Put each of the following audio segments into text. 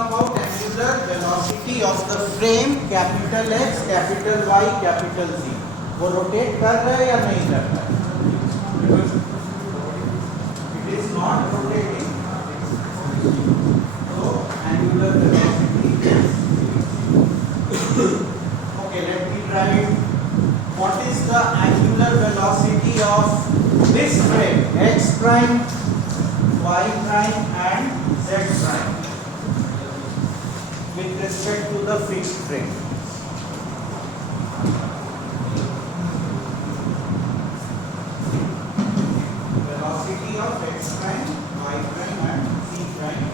about angular velocity of the frame capital X, capital Y, capital Z. वो रोटेट कर रहा है या नहीं कर रहा है? It is not rotating. So angular velocity is okay. Let me try it. What is the angular velocity of this frame? X prime, Y prime, and Z prime with respect to the fixed frame. Velocity of X prime, Y prime, and Z prime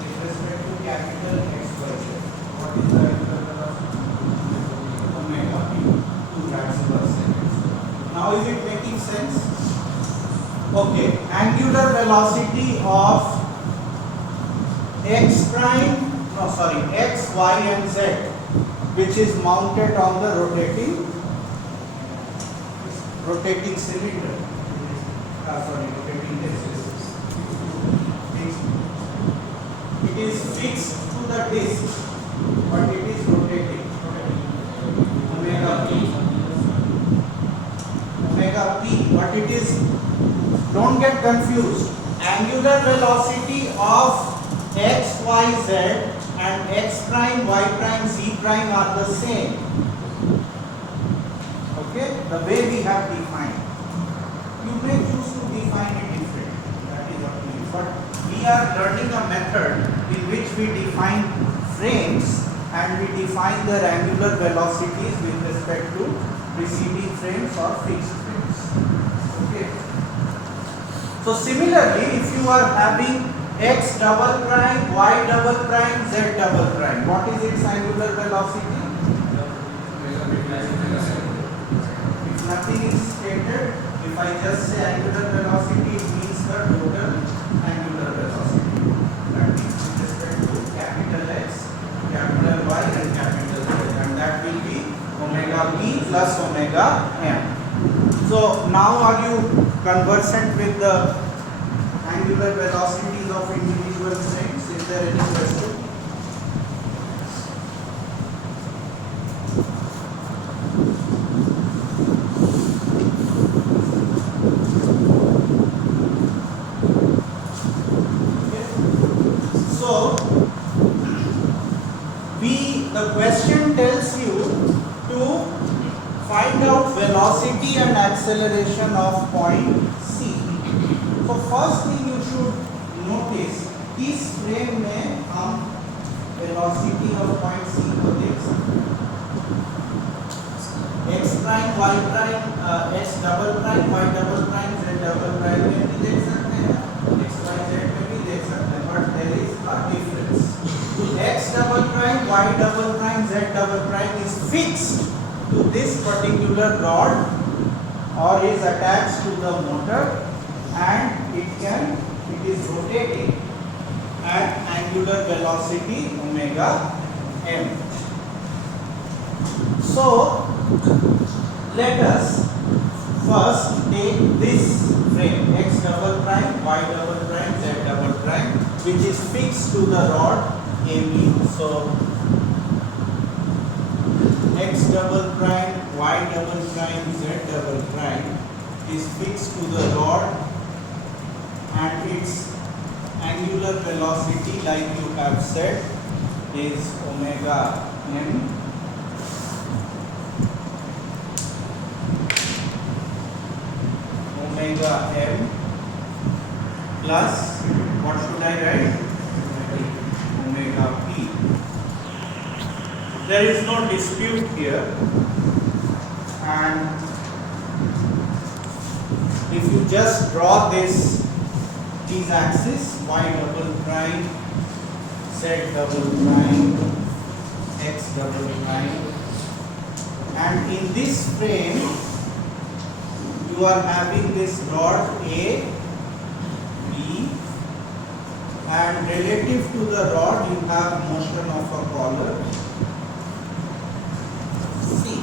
with respect to capital X, Y, Z. What is the angular velocity? Omega p, 2 rads per second. Now is it making sense? Okay, angular velocity of X prime, no sorry, X, Y and Z, which is mounted on the rotating cylinder. Rotating disc. It is fixed to the disc, but it is rotating. Omega p, but it is, don't get confused. Angular velocity of X, Y, Z and X prime, Y prime, Z prime are the same. Okay, the way we have defined. You may choose to define it differently. That is up to you. But we are learning a method in which we define frames and we define their angular velocities with respect to preceding frames or fixed frames. Okay. So similarly, if you are having X double prime, Y double prime, Z double prime, what is its angular velocity? If nothing is stated, if I just say angular velocity, it means the total angular velocity. That means with respect to capital X, capital Y and capital Z, and that will be omega p plus omega m. So now are you conversant with the angular velocities of individual frames? Is there any question? So the question tells you to find out velocity and acceleration of point C. So first thing you should notice, इस फ्रेम में हम velocity of point C को देख सकते हैं. X prime, Y prime, X double prime, Y double prime, Z double prime में भी देख सकते हैं, X, Y, Z में भी देख सकते हैं, but there is a difference. X double prime, Y double prime, Z double prime is fixed to this particular rod or is attached to the motor, and it is rotating at angular velocity omega m. So let us first take this frame X double prime, Y double prime, Z double prime, which is fixed to the rod AB. So X double prime, Y double prime, Z double prime is fixed to the rod, and its angular velocity, like you have said, is omega m. Omega m plus, what should I write? Omega p. There is no dispute here, and if you just draw these axes, Y double prime, Z double prime, X double prime, and in this frame you are having this rod A, B, and relative to the rod you have motion of a collar C.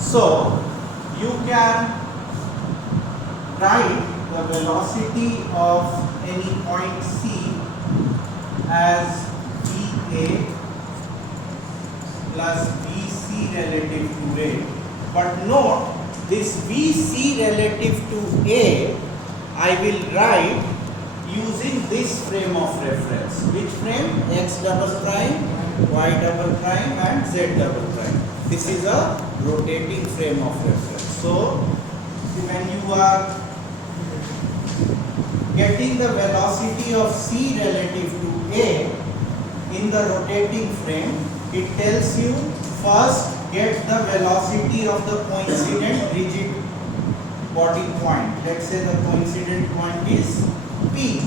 So you can write the velocity of any point C as BA plus BC relative to A. But note, this BC relative to A, I will write using this frame of reference. Which frame? X double prime, Y double prime and Z double prime. This is a rotating frame of reference. So, when you are getting the velocity of C relative to A in the rotating frame, it tells you first get the velocity of the coincident rigid body point. Let's say the coincident point is P.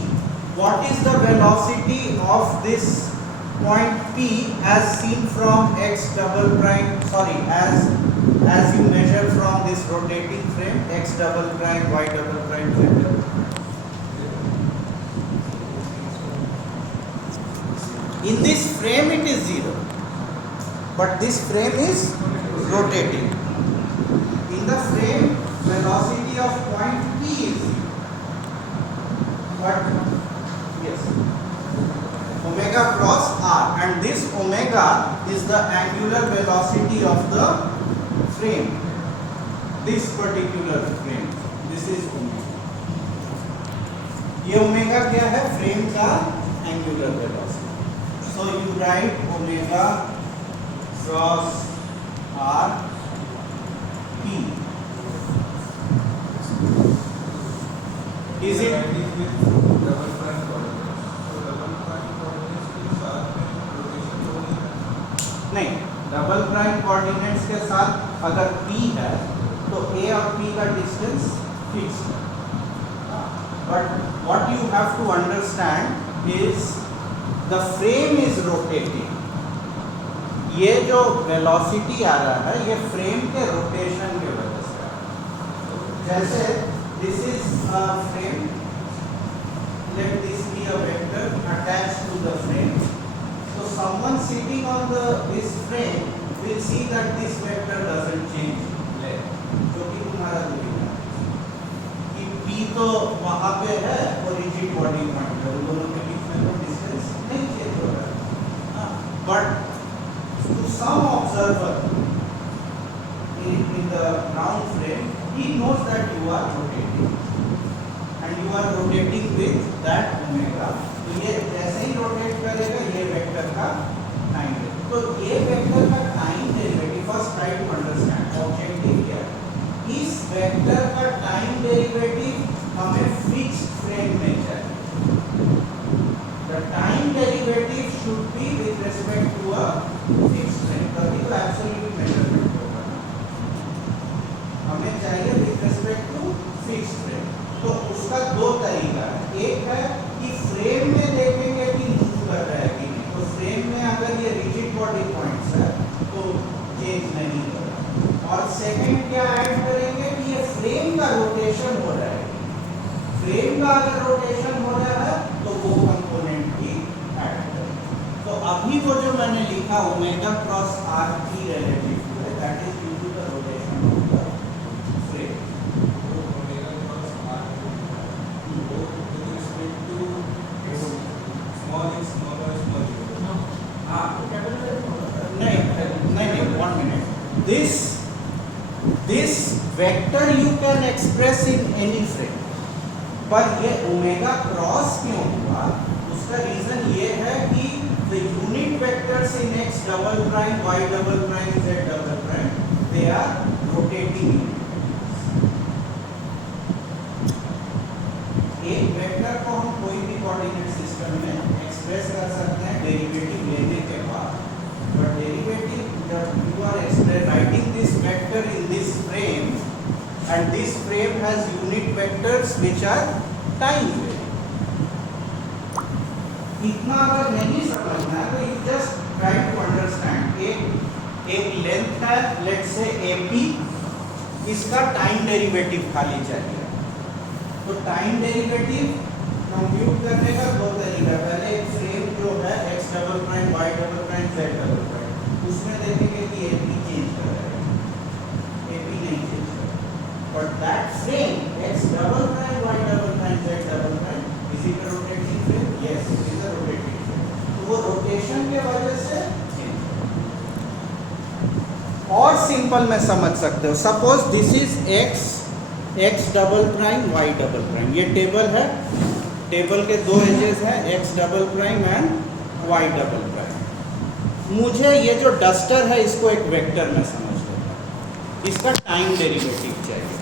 What is the velocity of this point P as seen from X double prime, as you measure from this rotating frame, X double prime, Y double prime, Z double prime? In this frame it is 0, but this frame is rotating. In the frame, velocity of point P is 0. But yes, omega cross R, and this omega is the angular velocity of the frame. This particular frame, this is omega. ये ओमेगा क्या है? फ्रेम का angular velocity. So you write omega cross R P. Is it नहीं? Double prime coordinates के साथ अगर P है तो A और P का डिस्टेंस फिक्स है. But what you have to understand is the frame is rotating. ये जो वेलोसिटी आ रहा है ये फ्रेम के रोटेशन के वजह से आ रहा है. जैसे this is a frame, let this be a vector attached to the frame. So someone sitting on this frame will see that this vector doesn't change length, जो कि तुम्हारा दिखेगा कि P तो वहाँ पे है और रिजिड बॉडी पॉइंट है, उन दोनों के बीच में तो डिस्टेंस नहीं चेंज हो रहा है. But to some observer in the ground frame, he knows that you are rotating and you are rotating with that omega. तो ये जैसे ही रोटेट करेगा ये वेक्टर का टाइम डेरिवेटिव. तो ये वेक्टर का time derivative first try to understand objective क्या है. इस वेक्टर का टाइम डेरिवेटिव हमें फिक्स्ड फ्रेम में चाहिए. The time derivative should be with respect to a fixed frame. तभी तो एब्सोल्यूट मेजरमेंट होगा. हमें चाहिए with respect to fixed frame. तो उसका दो तरीका है. एक है कि फ्रेम में देखेंगे कि मूव कर रहा है कि नहीं. तो फ्रेम में अगर ये रिजिड बॉडी पॉइंट्स है तो चेंज नहीं होगा. और सेकंड क्या ऐड करेंगे कि ये फ्रेम का रोटेशन हो रहा है. फ्रेम का अगर रोटेशन हो रहा है तो वो कंपोनेंट भी ऐड करेंगे. तो अभी वो जो मैंने लिखा ओमेगा क्रॉस आर की रिलेटिव है, that is due to the rotation of the frame. नहीं, 1 minute. This vector you can express in any frame. पर ये ओमेगा क्रॉस क्यों हुआ? उसका रीजन ये है कि the unit vectors in x double prime, y double prime, z double prime, they are rotating units. एक वेक्टर को हम कोई भी कोऑर्डिनेट सिस्टम में एक्सप्रेस कर सकते हैं डेरिवेटिव लेने के बाद. But derivative, you are writing this vector in this frame, and this frame has unit vectors which are time varying. इतना अगर नहीं समझना है तो you just try to understand. एक लेंथ है, let's say AP, इसका टाइम डेरिवेटिव खाली चाहिए. तो टाइम डेरिवेटिव कंप्यूट करने का दो तरीका. पहले एक फ्रेम जो है x double prime, y double prime, z double prime, उसमें देखेंगे कि AP चेंज कर रहा है, AP नहीं चेंज कर रहा. But that frame x double prime, y double prime, z double prime is equal to motion के वजह से चेंज। और सिंपल में समझ सकते हो, suppose this is x double prime y double prime, ये टेबल है, टेबल के दो एजेस हैं x double prime and y double prime. मुझे ये जो डस्टर है इसको एक वेक्टर में समझ लेता हूँ, इसका टाइम डेरिवेटिव चाहिए,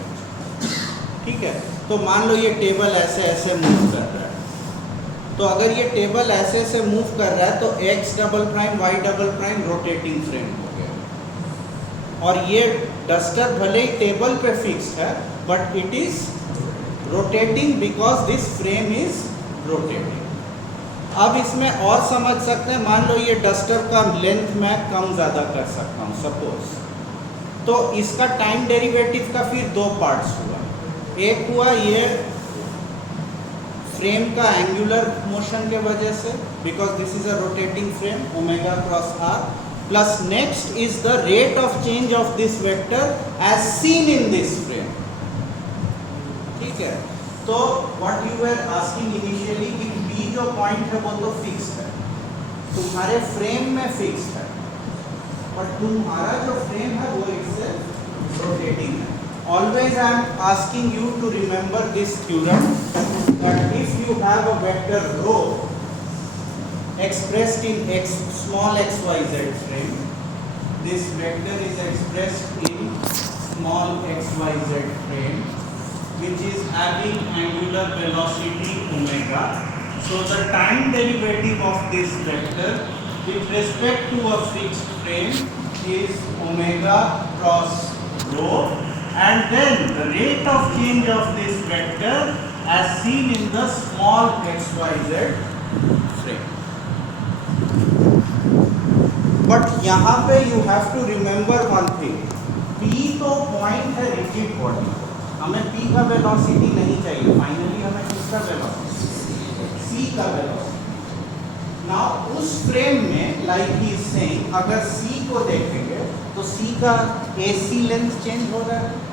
ठीक है। तो मान लो ये टेबल ऐसे ऐसे मूव कर रहा है, तो अगर ये टेबल ऐसे ऐसे मूव कर रहा है तो x double prime y double prime rotating frame हो गया, और ये डस्टर भले ही टेबल पे फिक्स्ड है but it is rotating because this frame is rotating. अब इसमें और समझ सकते हैं, मान लो ये डस्टर का लेंथ मैं कम ज़्यादा कर सकता हूँ सपोज, तो इसका टाइम डेरिवेटिव का फिर दो पार्ट्स हुआ। एक हुआ ये फ्रेम का एंगुलर मोशन के वजह से, because this is a rotating frame, omega cross R, plus next is the rate of change of this vector as seen in this frame, ठीक है। तो what you were asking initially कि B जो point है वो तो फिक्स्ड है, तुम्हारे फ्रेम में फिक्स्ड है, बट तुम्हारा जो फ्रेम है वो इट्सेल्फ रोटेटिंग है। Always I am asking you to remember this theorem that if you have a vector rho expressed in small x y z frame, this vector is expressed in small x y z frame which is having angular velocity omega. So the time derivative of this vector with respect to a fixed frame is omega cross rho, and then the rate of change of this vector as seen in the small xyz frame. But यहाँ पे you have to remember one thing, P तो पॉइंट है rigid body, हमें P का वेलोसिटी नहीं चाहिए, फाइनली हमें किसका वेलोसिटी, C का वेलोसिटी। नाउ उस फ्रेम में लाइक ही इज सेइंग, अगर C को देखेंगे तो C का AC लेंथ चेंज हो रहा है,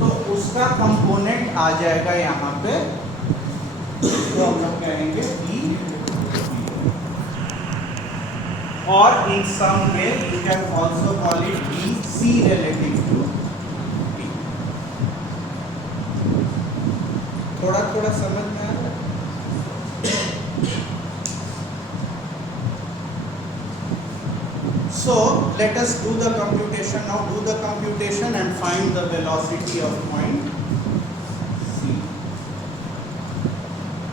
तो उसका कंपोनेंट आ जाएगा यहाँ पे, तो हम लोग कहेंगे B, और in some way you can also call it BC relative to P। थोड़ा थोड़ा समझ में आ रहा है? So let us do the computation now. Do the computation and find the velocity of point C.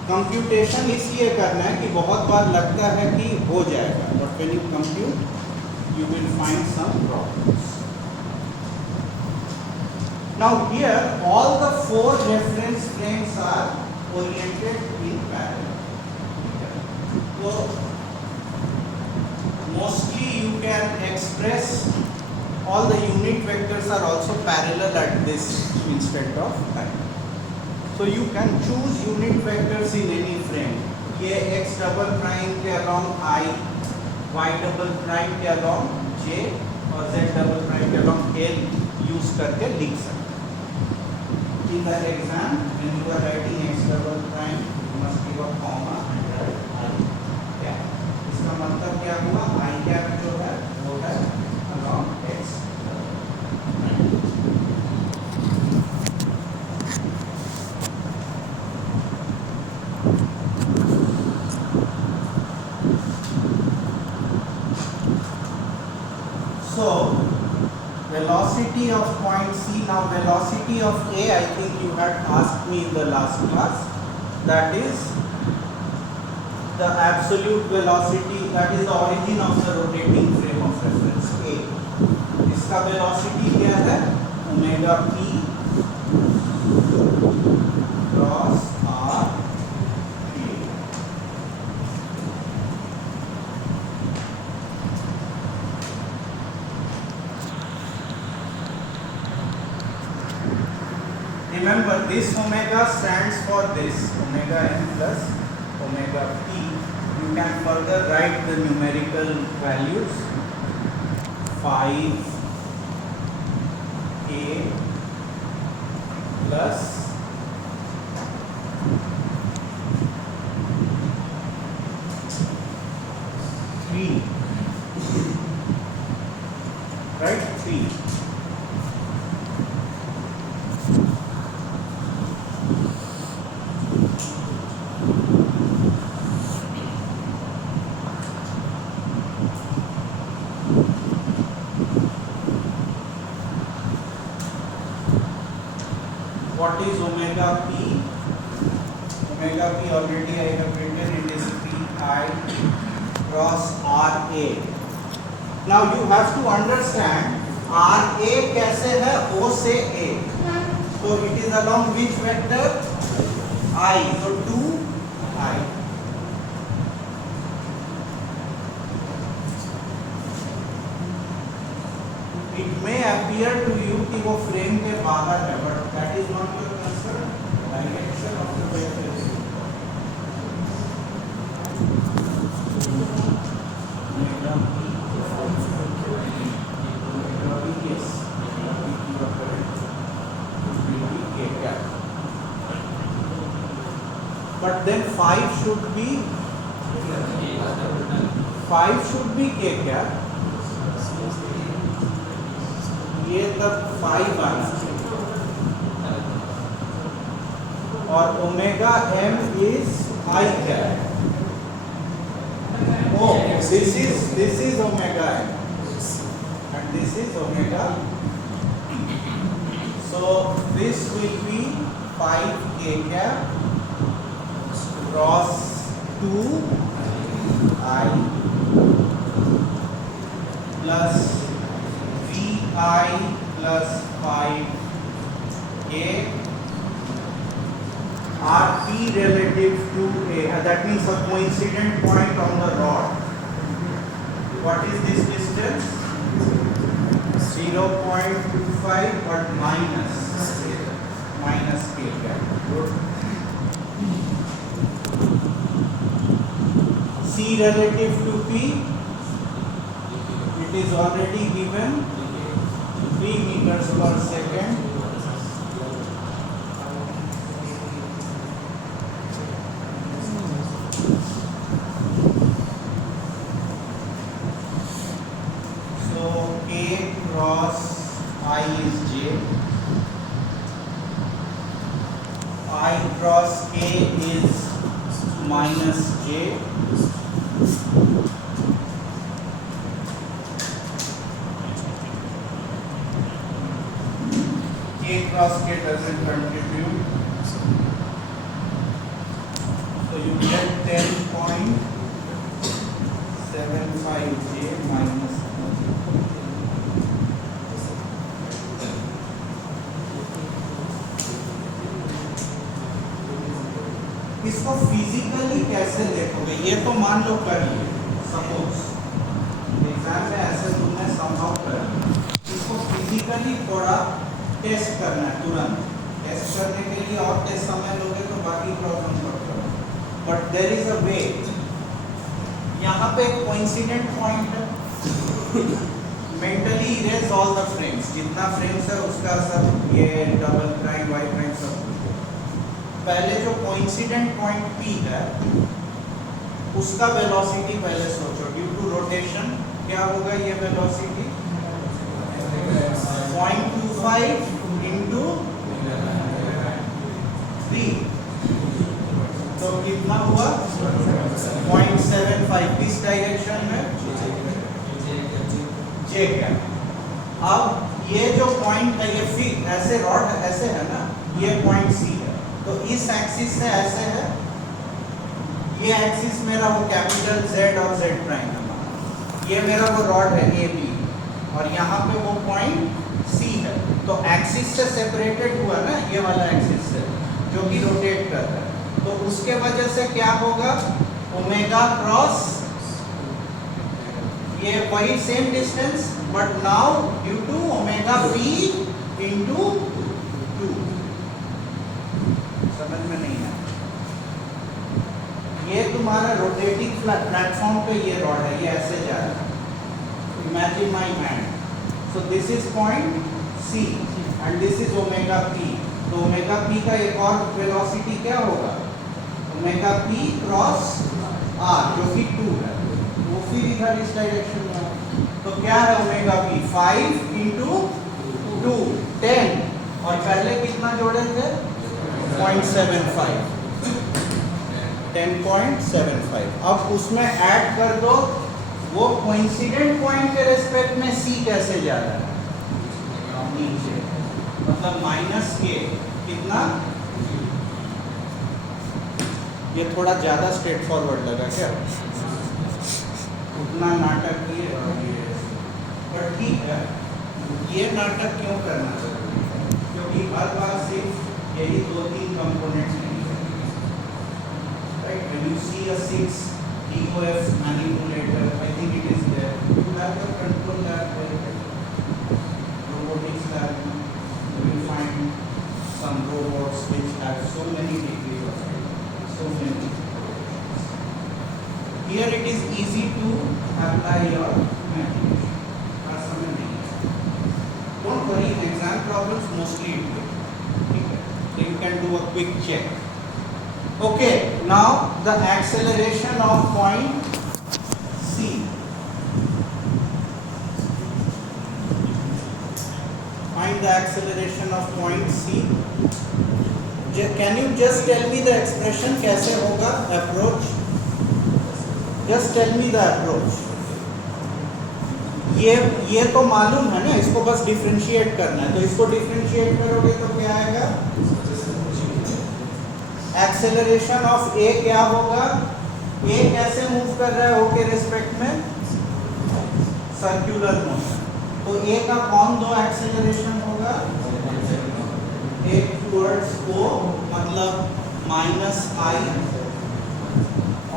Computation इसलिए करना है कि बहुत बार लगता है कि हो जाएगा, but when you compute, you will find some problems. Now here all the four reference frames are oriented in parallel. So mostly you can express all the unit vectors are also parallel at this instant of time. So you can choose unit vectors in any frame. ये x double prime के along I, y double prime के along j और z double prime के along l use करके लिख सकते हैं। In the exam when you are writing x double prime you must give a comma and write I cap. इसका मतलब क्या हुआ, I cap जो है वो है along x। So velocity of point C, now velocity of A I think you had asked me in the last class, that is the absolute velocity, that is the origin of the rotating frame of reference A. इसका velocity क्या है, omega P cross R A। Remember this omega stands for this omega n plus omega p. You can further write the numerical values 5 a plus omega p already I have written it is pi cross RA. Now you have to understand RA कैसे है O से A, so it is along which vector I, so 2I. It may appear to you कि वो फ्रेम के बाहर है, but that is not your concern. Direction of the vector is but then 5 should be k क्या, ये तब 5 आना और ओमेगा m is I क्या है, oh this is omega m and this is omega, so this will be 5k cap cross 2I plus VI plus 5k RP relative to A, that means a coincident point on the rod. What is this distance? 0.25 but minus k cap. Good. C relative to P, it is already given 3 meters per second. So K cross I is J, I cross K is minus J, K cross K doesn't contribute, so you get 10.75 J minus. इसको फिजिकली कैसे देखोगे, ये तो मान लो कर लिए, suppose exam में ऐसे तुमने समहाउ कर लिया, इसको फिजिकली थोड़ा टेस्ट करना है तुरंत। टेस्ट करने के लिए और टेस्ट समय लोगे तो बाकी प्रॉब्लम सॉल्व करो, बट देयर इज अ वे। यहाँ पे एक कोइंसिडेंट पॉइंट है, mentally erase all the frames, जितना फ्रेम्स है उसका सब ये डबल प्राइम वाई प्राइम सब। पहले जो कोइंसिडेंट पॉइंट P है उसका वेलोसिटी पहले सोचो, ड्यू टू रोटेशन क्या होगा, ये वेलोसिटी 0.25 into 3, तो कितना हुआ 0.75, किस डायरेक्शन में J क्या। अब ये जो पॉइंट है ये फिक्स ऐसे रॉड ऐसे है ना, ये पॉइंट C है, तो इस एक्सिस से ऐसे है, ये एक्सिस मेरा वो कैपिटल Z और Z प्राइम है, ये मेरा वो रॉड है AB और यहाँ पे वो पॉइंट C है, तो एक्सिस से सेपरेटेड हुआ ना ये वाला एक्सिस से जो कि रोटेट कर रहा है, तो उसके वजह से क्या होगा, ओमेगा क्रॉस ये वही same distance but now due to omega P into 2। समझ में नहीं है, ये तुम्हारा रोटेटिंग प्लेटफॉर्म पे ये रॉड है, ये ऐसे जा रहा है, imagine my hand, so this is point C and this is omega P, तो ओमेगा P का एक और वेलोसिटी क्या होगा, ओमेगा P क्रॉस R जो कि 2 है, वो फिर इधर इस डायरेक्शन में, तो क्या है ओमेगा P 5 into 2 10 और पहले कितना जोड़े थे 0.75 10.75, अब उसमें ऐड कर दो वो कोइंसिडेंट पॉइंट के रेस्पेक्ट में C कैसे जा रहा है नीचे, मतलब माइनस के कितना ये थोड़ा ज़्यादा स्ट्रेट फॉरवर्ड लगा क्या? उतना नाटक किए पर ठीक है। ये नाटक क्यों करना जरूरी है? क्योंकि हर बार सिर्फ यही 2-3 कंपोनेंट्स नहीं है, right? When you see a 6 DOF manipulator, I think it is there. You have the control lab there. Robotics lab, you will find some robots which have so many degrees of freedom, so many. Here it is easy to apply your manipulation. Don't worry, in exam problems mostly it will. Okay. So you can do a quick check. Okay, now the acceleration of point C. Find the acceleration of point C. Can you just tell me the expression कैसे होगा approach? Just tell me the approach. ये तो मालूम है ना, इसको बस डिफरेंशिएट करना है, तो इसको डिफरेंशिएट करोगे तो क्या आएगा? एक्सेलरेशन ऑफ ए क्या होगा? ए कैसे मूव कर रहा है ओ के रिस्पेक्ट में? Circular motion. तो ए का कौन दो एक्सेलरेशन होगा? एक टुवर्ड्स ओ मतलब -i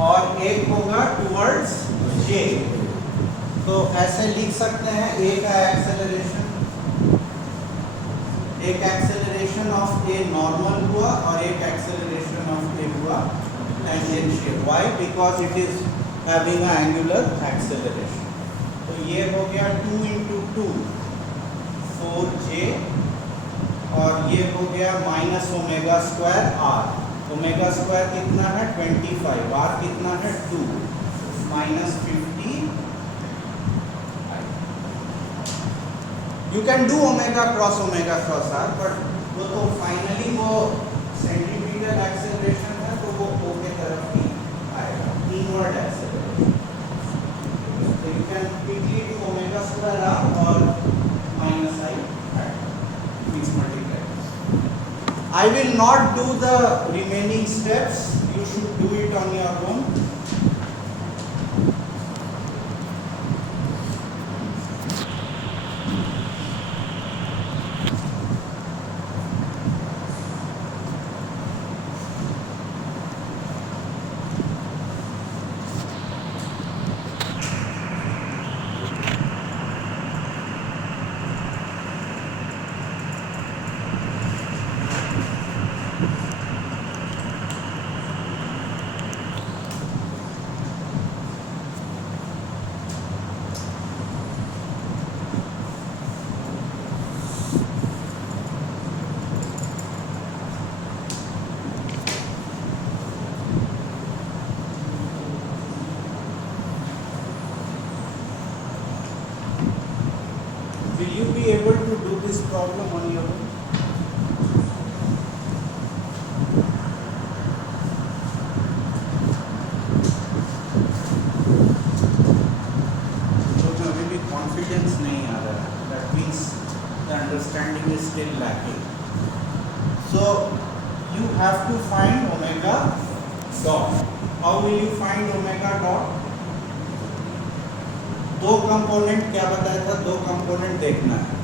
और एक होगा टुवर्ड्स जे। तो ऐसे लिख सकते हैं ए का एक एक्सेलरेशन ऑफ ए नॉर्मल हुआ और एक एक्सेलरेशन ऑफ ए हुआ tangential. Why? Because it is having a angular acceleration. तो ये हो गया 2 × 2 4j और ये हो गया -ω² r। ω² कितना है? 25। r कितना है? 2 -50। You can do omega cross r, but वो तो फाइनली वो सेंट्रीपिटल एक्सेलरेशन है, तो वो o के तरफ ही आएगा, inward acceleration. So you can quickly do ω² r और -i means multiply. I will not do the remaining steps. You should do it on your own. Will you be able to do this problem on your own? तो अभी भी कॉन्फिडेंस नहीं आ रहा है. That means the understanding is still lacking. So you have to find omega dot. How will you find omega dot? दो कंपोनेंट क्या बताया था? दो कंपोनेंट देखना है.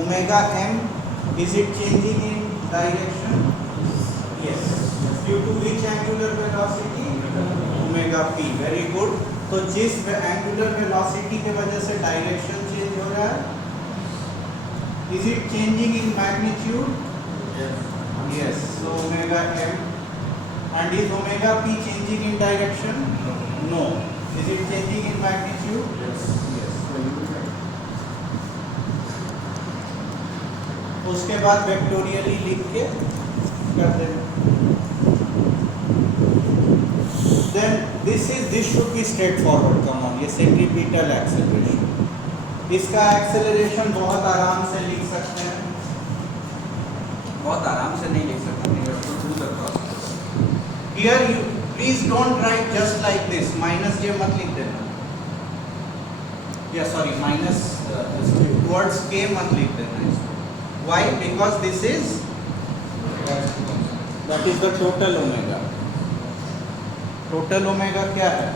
Omega m, is it changing in direction? Yes. Due to which angular velocity? Omega p. Very good. तो जिस angular velocity के वजह से डायरेक्शन चेंज हो रहा है, is it changing in magnitude? Yes. So omega m. And is omega p changing in direction? No. Is it changing in magnitude? Yes. उसके बाद वेक्टोरियली लिख के कर देना. Then this should be straightforward. Come on, ये सेंट्रीपिटल एक्सेलरेशन. इसका एक्सेलरेशन बहुत आराम से लिख सकते हैं. बहुत आराम से नहीं लिख सकते. You have to do the process. Here you please don't write just like this. Minus j मत लिख देना. Yeah, sorry, minus towards k मत लिख देना. Why? Because this is that is the total omega. Total omega क्या है?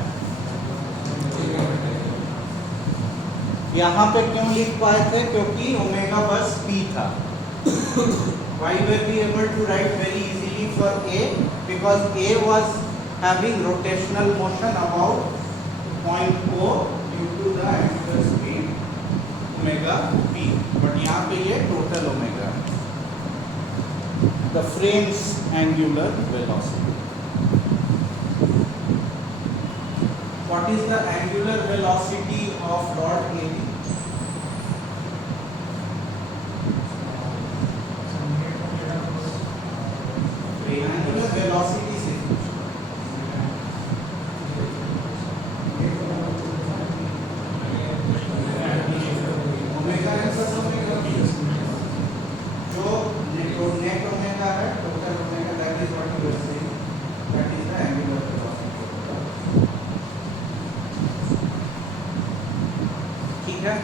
यहाँ पे क्यों लिख पाए थे? क्योंकि ओमेगा बस p था. Why were we able to write very easily for A? Because A was having rotational motion about point O due to the angular speed omega p. But यहाँ पे ये total omega है. The frame's angular velocity. What is the angular velocity of rod AB? Angular velocity से omega है plus omega जो net omega है total omega that is what you are saying that is the angular velocity. ठीक है.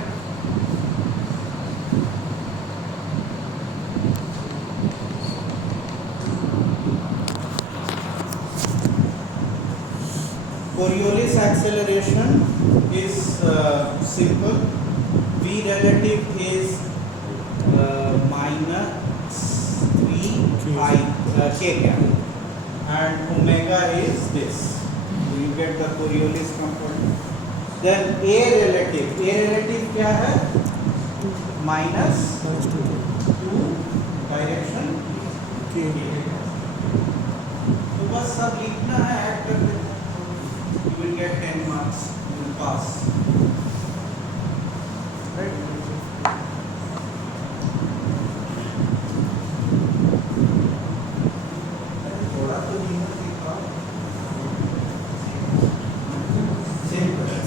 Coriolis acceleration is simple. V relative is minus 3 I k cap, and omega is this. So you get the Coriolis component. Then A relative क्या है? Minus 2 direction k. तो बस सब लिखना है, ऐड कर देना. You will get 10 marks. You will pass. Right? थोड़ा तो नियम दिखाओ. Same question.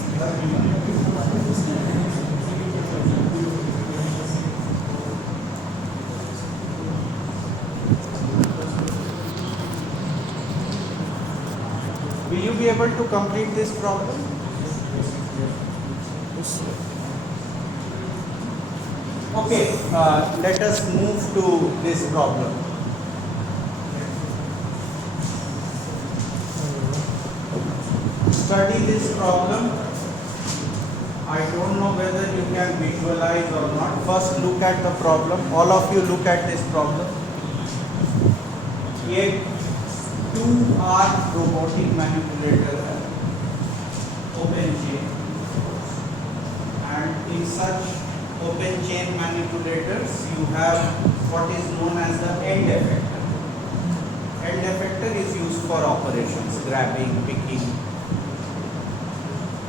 Will you be able to complete this problem? Okay, let us move to this problem. Study this problem. I don't know whether you can visualize or not. First look at the problem. All of you look at this problem. ये 2R robotic manipulator है, open chain, and in such open chain manipulators you have what is known as the end effector. End effector is used for operations, grabbing, picking.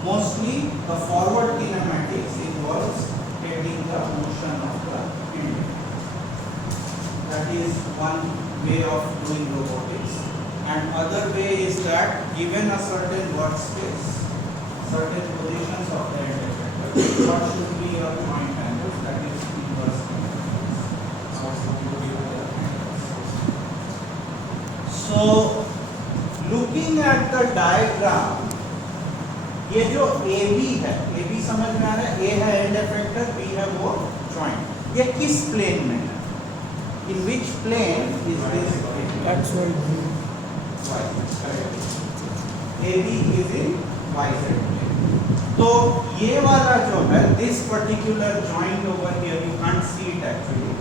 Mostly the forward kinematics involves taking the motion of the end. That is one way of doing robotics. And other way is that given a certain workspace, certain positions of the end effector, what should be your point angles, that is inverse angles. So looking at the diagram, ये जो AB है, AB समझ में आ रहा है? A है end effector, B है वो joint. ये किस plane में है? In which plane is this? XY. AB is in YZ plane. तो ये वाला जो है, this particular joint over here, you can't see it actually,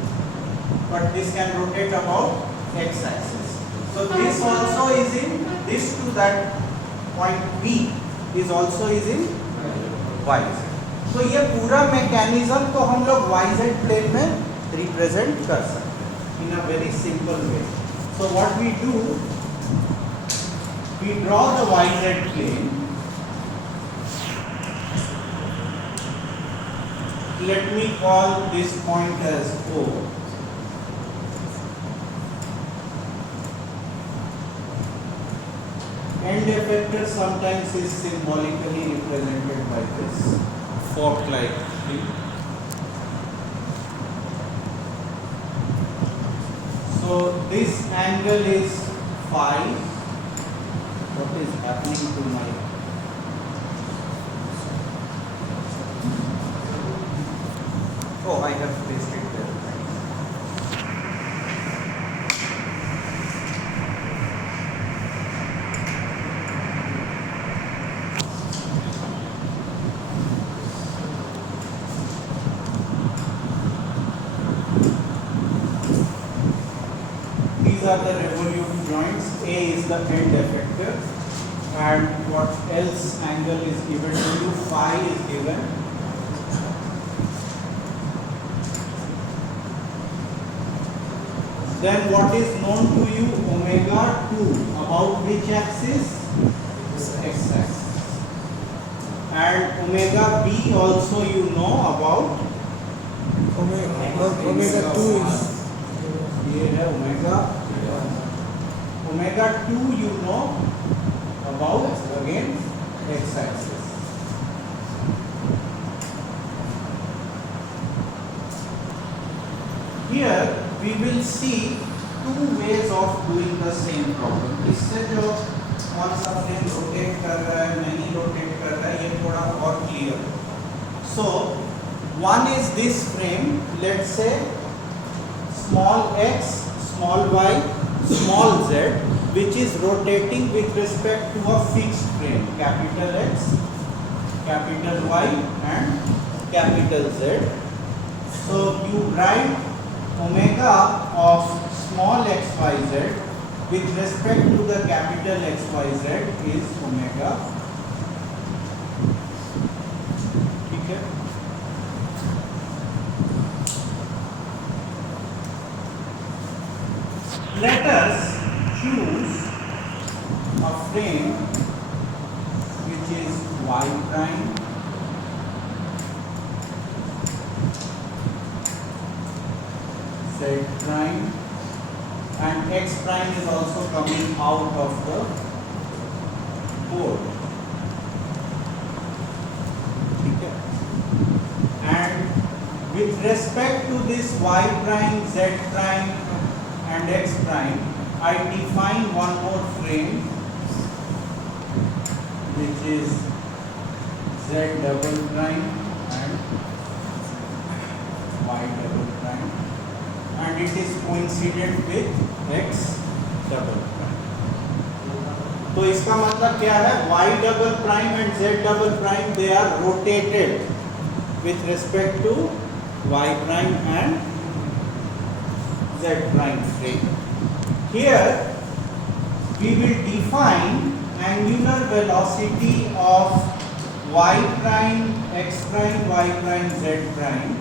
but this can rotate about x axis. So this also is in, this to that point B is also is in YZ. तो ये पूरा मैकेनिज्म को हम लोग YZ plane में रिप्रेजेंट कर सकते हैं in a very simple way. So what we do, we draw the YZ plane. Let me call this point as O. End effector sometimes is symbolically represented by this fork-like thing. So this angle is phi. What is happening to my? Oh, I have placed it there. are the revolute joints, A is the end effector, and what else angle is given to you? Phi is given. Then what is known to you? Omega 2. About which axis? X axis. And omega B also you know about? Omega 2 is ये है omega. Omega 2 you know about again x axis. Here we will see two ways of doing the same problem. इससे जो कौन सा frame rotate कर रहा है, नहीं रोटेट कर रहा है, ये थोड़ा और clear. So one is this frame, let's say small x, small y, small z, which is rotating with respect to a fixed frame, capital X, capital Y and capital Z. So you write omega of small xyz with respect to the capital XYZ is omega. ठीक है. Let us choose a frame which is y prime, z prime, and x prime is also coming out of the board. ठीक है. And with respect to this y prime, z prime and x prime, I define one more frame which is z double prime and y double prime, and it is coincident with x double prime. तो इसका मतलब क्या है? y double prime and z double prime, they are rotated with respect to y prime and z prime frame. Here we will define angular velocity of y prime, x prime, y prime, z prime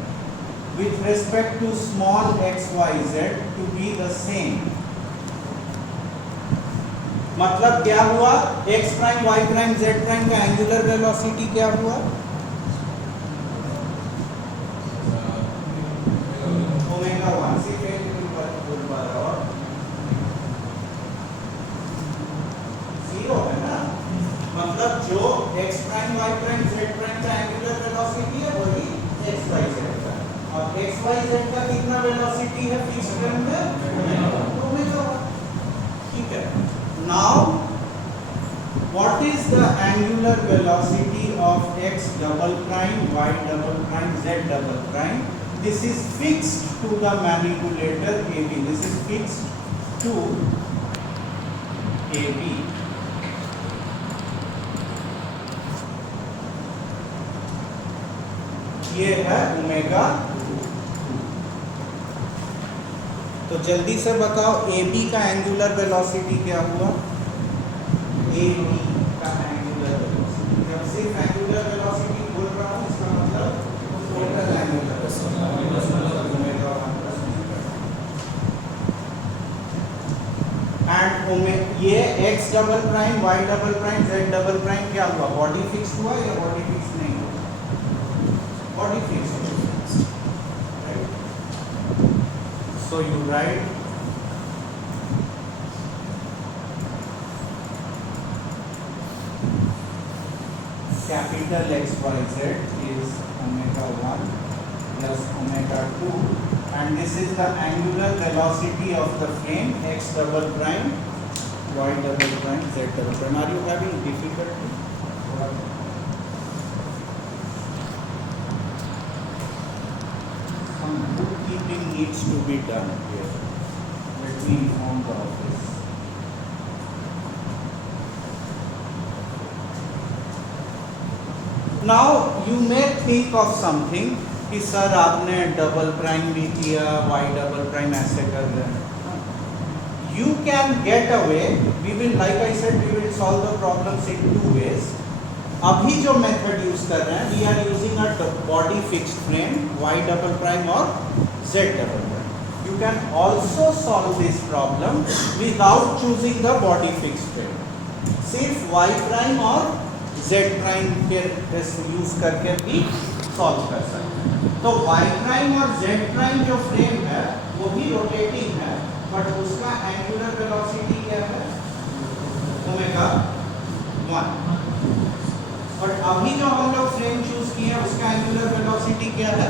with respect to small x, y, z to be the same. मतलब क्या हुआ? x prime, y prime, z prime का angular velocity क्या हुआ? ओमेगा 1. सिर्फ एक बोल पा रहा और 0 है ना. मतलब जो x prime, y prime, z prime का angular velocity है वही x, y, z का. अब x, y, z का कितना velocity है फिक्स फ्रेम में? ओमेगा 1. ठीक है. Now what is the angular velocity of x double prime, y double prime, z double prime? This is fixed to the manipulator AB. This is fixed to AB. ये है ओमेगा 2. तो जल्दी से बताओ AB का एंगुलर वेलोसिटी क्या हुआ? AB का एंगुलर वेलोसिटी. जब सिर्फ एंगुलर वेलोसिटी बोल रहा हूँ इसका मतलब total angular velocity omega 1 plus omega. And ये x double prime, y double prime, z double prime क्या हुआ? बॉडी फिक्स हुआ या बॉडी फिक्स नहीं हुआ? Body fix. So you write capital XYZ is omega 1 plus omega 2, and this is the angular velocity of the frame x double prime, y double prime, z double prime. Are you having difficulty? Some bookkeeping needs to be done here. Let me inform the office. Now you may think of something कि सर आपने double prime भी किया, y double prime ऐसे कर रहे हैं. you can get away, we will, like I said, we will solve the problems in two ways. अभी जो मेथड यूज कर रहे हैं, we are using a body fixed frame y double prime और z double prime. You can also solve this problem without choosing the body fixed frame. सिर्फ y prime और z prime के यूज करके भी सॉल्व कर सकते हैं. तो y प्राइम और z प्राइम जो फ्रेम है वो भी रोटेटिंग है, बट उसका एंगुलर वेलोसिटी क्या है? ओमेगा 1. बट अभी जो हम लोग फ्रेम चूज किए हैं उसका एंगुलर वेलोसिटी क्या है?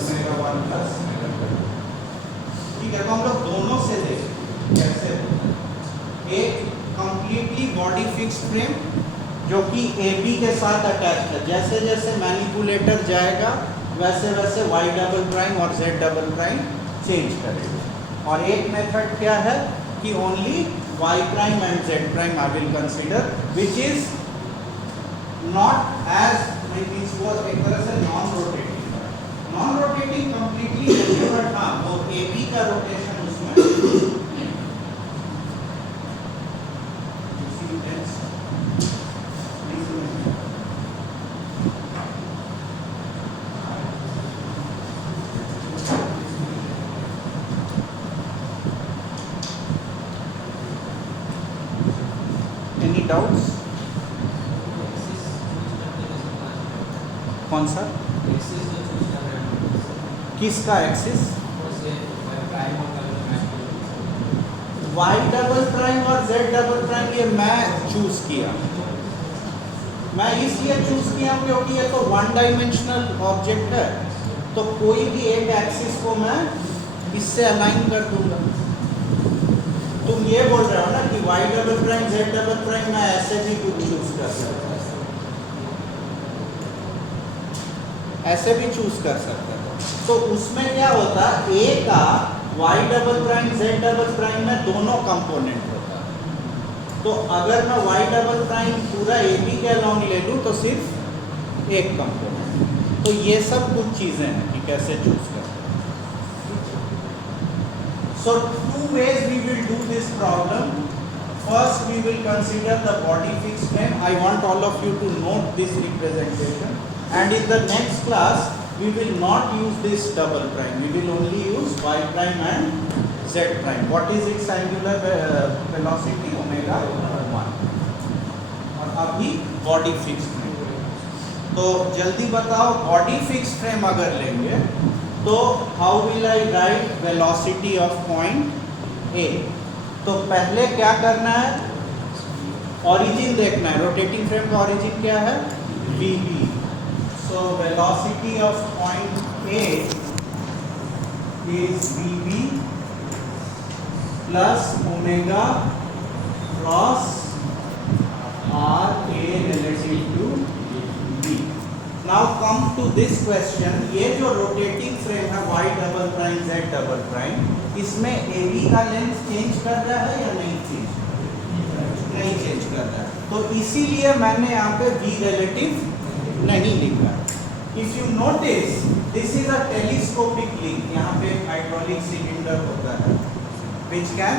ओमेगा 1 प्लस. ठीक है, तो हम लोग दोनों से देखें कैसे. एक कंप्लीटली बॉडी फिक्स्ड फ्रेम जो कि AB के साथ अटैच्ड है, जैसे जैसे मैनिपुलेटर जाएगा वैसे वैसे y डबल प्राइम और z डबल प्राइम चेंज करेगा. और एक मेथड क्या है कि only y prime and z prime I will consider, which is not as means वो एक तरह से नॉन रोटेटिंग कंप्लीटली, बट हाँ वो AB का रोटेशन उसमें एनी डाउट्स? कौन सा? किसका एक्सिस? y डबल प्राइम और z डबल प्राइम ये मैं चूज किया. मैं इसलिए चूज किया क्योंकि ये तो वन डायमेंशनल ऑब्जेक्ट है, तो कोई भी एक एक्सिस को मैं इससे अलाइन कर दूंगा. तुम ये बोल रहे हो ना कि y double prime z double prime मैं ऐसे भी कुछ चूज कर सकता हूँ, ऐसे भी चूज कर सकते हो. तो उसमें क्या होता है, A का y double prime z double prime में दोनों कंपोनेंट होता है. तो अगर मैं y डबल प्राइम पूरा AB के अलोंग ले लूँ तो सिर्फ एक कंपोनेंट. तो ये सब कुछ चीज़ें हैं कि कैसे चूज करते हैं. So two ways we will do this problem. First we will consider the body fixed frame. I want all of you to note this representation. And in the next class we will not use this double prime, we will only use y prime and z prime. What is its angular velocity? Omega 1. और अभी body fixed frame. तो जल्दी बताओ, body fixed frame अगर लेंगे तो how will I write velocity of point A? तो पहले क्या करना है, origin देखना है. रोटेटिंग फ्रेम का origin क्या है? VB. So velocity of point A is VB plus omega cross RA relative to B. Now come to this question. ये जो rotating frame है y double prime z double prime, इसमें AB का लेंथ चेंज कर रहा है या नहीं चेंज कर रहा है. तो इसीलिए मैंने यहाँ पे V relative नहीं लिखा. If you notice this is a telescopic link. यहाँ पे हाइड्रोलिक सिलेंडर होता है which can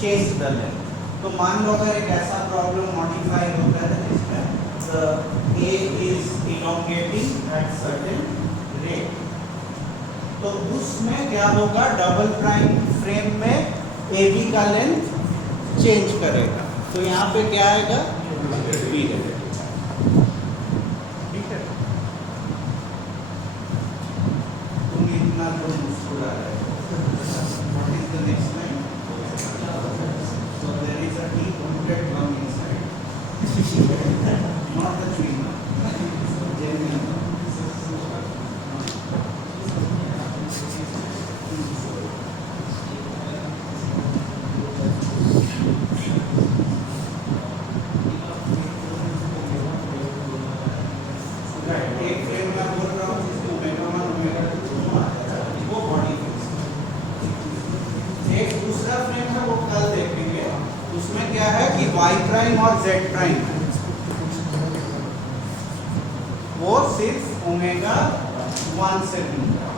change the length. तो मान लो अगर एक ऐसा प्रॉब्लम मॉडिफाई होता है जिसमें A is elongating at certain rate, तो उसमें क्या होगा, डबल प्राइम फ्रेम में AB का लेंथ चेंज करेगा. तो यहाँ पे क्या आएगा? B है. What is the next line? So there is a deep rooted worm inside. Not the tree. Genuine. z prime वो सिर्फ ओमेगा 1 से मिलता है.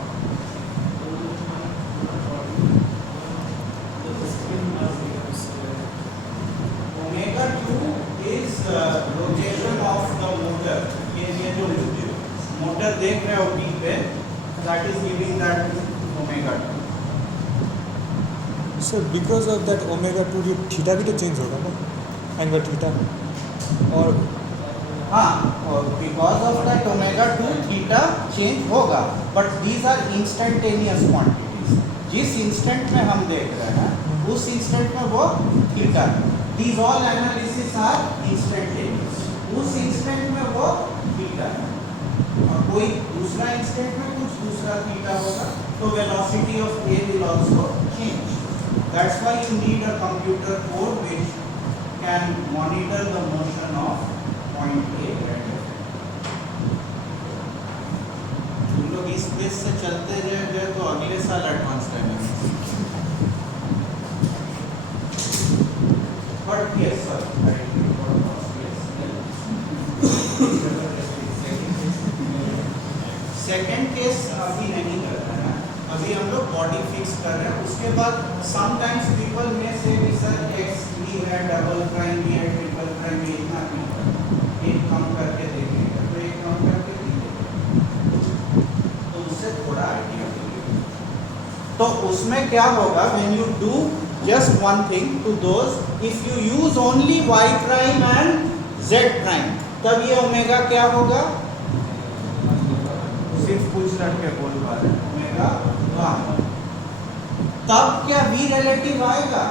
रोटेशन ऑफ द मोटर, ये जो मोटर देख रहे हो टी पे, that is giving that omega 2. Sir because of that omega 2 ये थीटा भी तो चेंज होगा ना, एंगल थीटा. और हाँ, because of that omega 2 theta change होगा, but these are instantaneous quantities. जिस इंस्टेंट में हम देख रहे हैं उस इंस्टेंट में वो थीटा है. These all analysis are instantaneous. उस इंस्टेंट में वो थीटा है और कोई दूसरा इंस्टेंट में कुछ दूसरा थीटा होगा, तो velocity of A will also change. That's why you need a computer code which can monitor the motion of point ए. तुम लोग इस बेस से चलते रहे तो अगले साल advance dynamics. But yes sir, second case अभी नहीं कर रहे हैं, अभी हम लोग बॉडी फिक्स कर रहे हैं. उसके बाद समटाइम्स पीपल में से सर एक्स भी है, डबल प्राइम भी है, ट्रिपल प्राइम भी, इतना नहीं है. एक कम करके देखेंगे तो एक कम करके देखेंगे तो उससे थोड़ा आइडिया मिलेगा. तो उसमें क्या होगा, when you do just one thing to those, if you use only y prime and z prime, तब ये ओमेगा क्या होगा, सिर्फ कुछ लड़के बोल पा रहे हैं ओमेगा 1. तब क्या v रिलेटिव आएगा,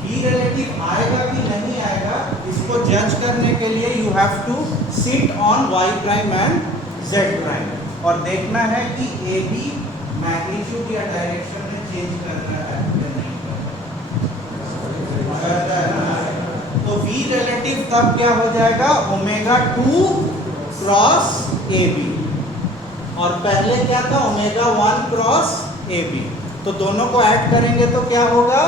v रिलेटिव आएगा कि नहीं आएगा, इसको जज करने के लिए you have to sit on y prime and z prime और देखना है कि ए बी मैग्नीट्यूड या डायरेक्शन में चेंज कर रहा है या नहीं कर रहा है. तो v रिलेटिव तब क्या हो जाएगा, ओमेगा 2 क्रॉस ए बी, और पहले क्या था ओमेगा 1 क्रॉस ए बी. तो दोनों को ऐड करेंगे तो क्या होगा,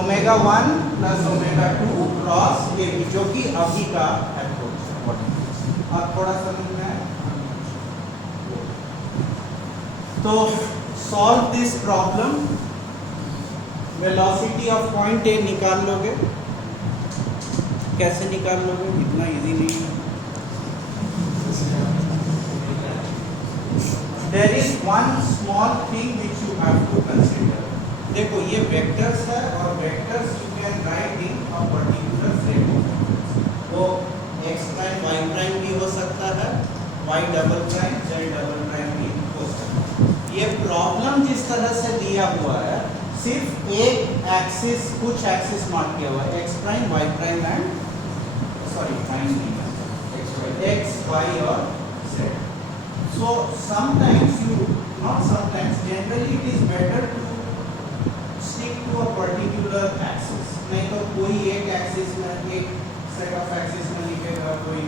omega 1 plus omega 2 cross A B, जो कि अभी का अप्रोच है. अब थोड़ा समझ में आया. तो solve this problem, velocity of point A निकाल लोगे. कैसे निकाल लोगे, इतना इजी नहीं है. There is one small thing which you have to consider. देखो ये वेक्टर्स है और vectors you can write in a particular frame. वो x प्राइम y प्राइम भी हो सकता है, y double prime z double prime भी हो सकता है. ये प्रॉब्लम जिस तरह से दिया हुआ है, सिर्फ एक एक्सिस, कुछ एक्सिस मार्क किया हुआ है, x prime y prime and sorry prime नहीं है, x y और z. So sometimes you, not sometimes, generally it is better to stick to a particular axis. नहीं तो कोई एक एक्सिस में, एक सेट ऑफ एक्सिस में लिखेगा, कोई